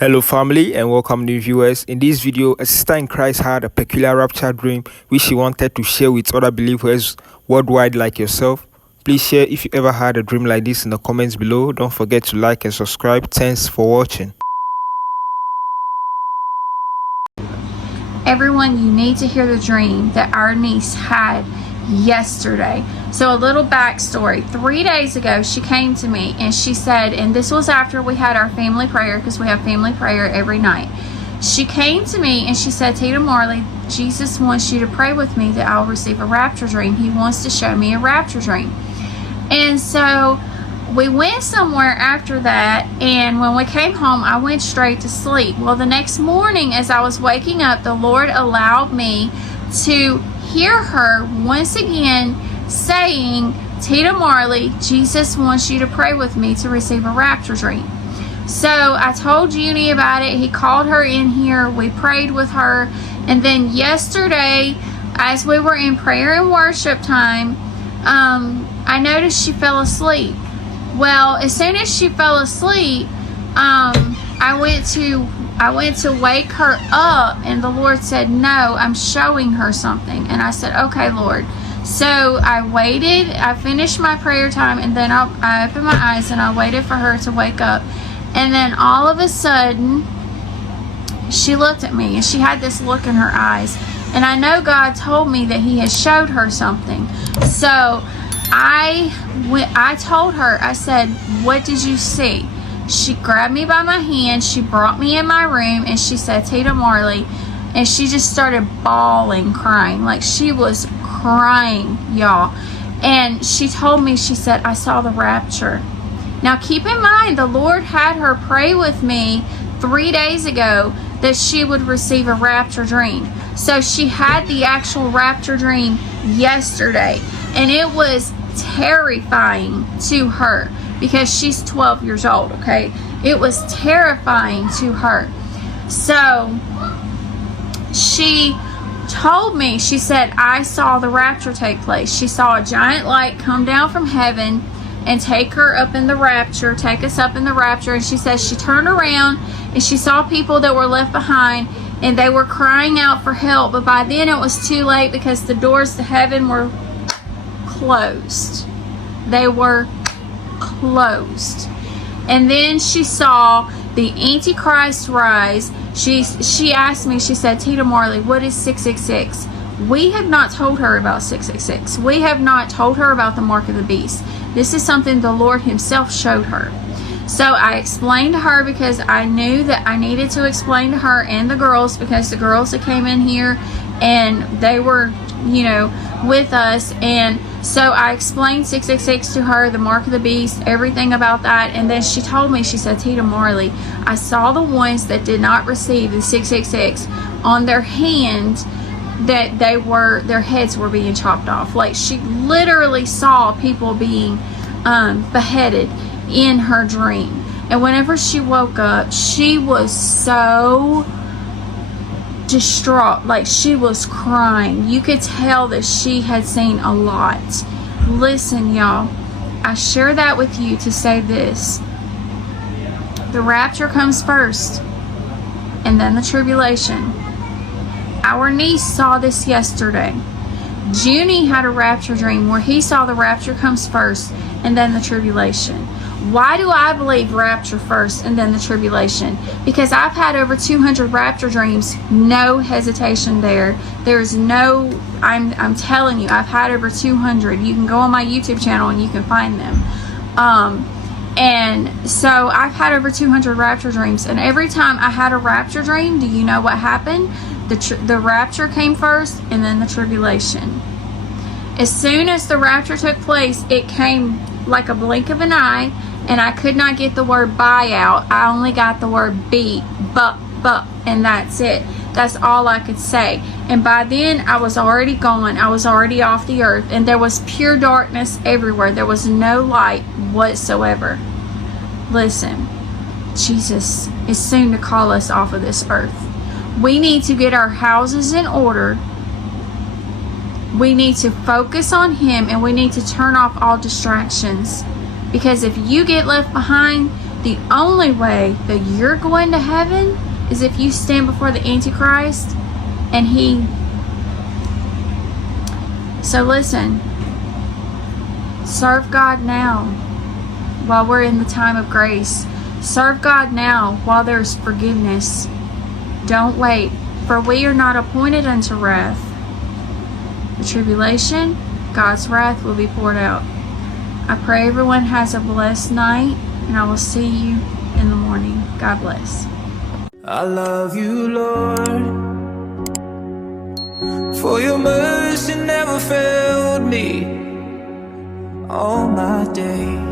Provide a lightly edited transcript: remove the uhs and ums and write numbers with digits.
Hello family and welcome new viewers. In this video, a sister in Christ had a peculiar rapture dream which she wanted to share with other believers worldwide like yourself. Please share if you ever had a dream like this in the comments below. Don't forget to like and subscribe. Thanks for watching. Everyone, you need to hear the dream that our niece had yesterday. So a little backstory. 3 days ago, she came to me and she said, and this was after we had our family prayer, because we have family prayer every night. She came to me and she said, Tita Marley, Jesus wants you to pray with me that I'll receive a rapture dream. He wants to show me a rapture dream. And so we went somewhere after that, and when we came home, I went straight to sleep. Well, the next morning as I was waking up, the Lord allowed me to hear her once again saying, Tita Marley, Jesus wants you to pray with me to receive a rapture dream. So I told Junie about it. He called her in here. We prayed with her. And then yesterday, as we were in prayer and worship time, I noticed she fell asleep. Well, as soon as she fell asleep, I went to wake her up, and the Lord said, no, I'm showing her something. And I said, okay, Lord. So I waited, I finished my prayer time, and then I opened my eyes and I waited for her to wake up. And then all of a sudden, she looked at me and she had this look in her eyes. And I know God told me that He had showed her something. So I told her, I said, what did you see? She grabbed me by my hand, she brought me in my room, and she said, Tita Marley, and she just started bawling, crying. Like, she was crying, y'all. And she told me, she said, I saw the rapture. Now keep in mind, the Lord had her pray with me 3 days ago that she would receive a rapture dream. So she had the actual rapture dream yesterday, and it was terrifying to her because she's 12 years old, okay? It was terrifying to her. So she told me, she said, I saw the rapture take place. She saw a giant light come down from heaven and take her up in the rapture, take us up in the rapture. And she says she turned around and she saw people that were left behind, and they were crying out for help. But by then it was too late because the doors to heaven were closed. They were closed. And then she saw the Antichrist rise. She asked me, she said, Tita Marley, what is 666? We have not told her about 666. We have not told her about the mark of the beast. This is something the Lord Himself showed her. So I explained to her because I knew that I needed to explain to her and the girls, because the girls that came in here and they were, with us. And so I explained 666 to her, the mark of the beast, everything about that. And then she told me, she said, Tita Marley, I saw the ones that did not receive the 666 on their hand, that their heads were being chopped off. Like, she literally saw people being beheaded in her dream. And whenever she woke up, she was so distraught. Like, she was crying. You could tell that she had seen a lot. Listen, y'all, I share that with you to say this: the rapture comes first, and then the tribulation. Our niece saw this yesterday. Junie had a rapture dream where he saw the rapture comes first and then the tribulation. Why do I believe rapture first and then the tribulation? Because I've had over 200 rapture dreams. No hesitation there. There's no, I'm telling you, I've had over 200. You can go on my YouTube channel and you can find them. And so I've had over 200 rapture dreams. And every time I had a rapture dream, do you know what happened? The rapture came first and then the tribulation. As soon as the rapture took place, it came like a blink of an eye, and I could not get the word bye out. I only got the word be, but, and that's it. That's all I could say. And by then, I was already gone. I was already off the earth, and there was pure darkness everywhere. There was no light whatsoever. Listen, Jesus is soon to call us off of this earth. We need to get our houses in order. We need to focus on Him, and we need to turn off all distractions. Because if you get left behind, The only way that you're going to heaven is if you stand before the Antichrist and he... So listen, serve God now while we're in the time of grace. Serve God now while there's forgiveness. Don't wait, for we are not appointed unto wrath. The tribulation, God's wrath will be poured out. I pray everyone has a blessed night, and I will see you in the morning. God bless. I love you, Lord, for your mercy never failed me all my days.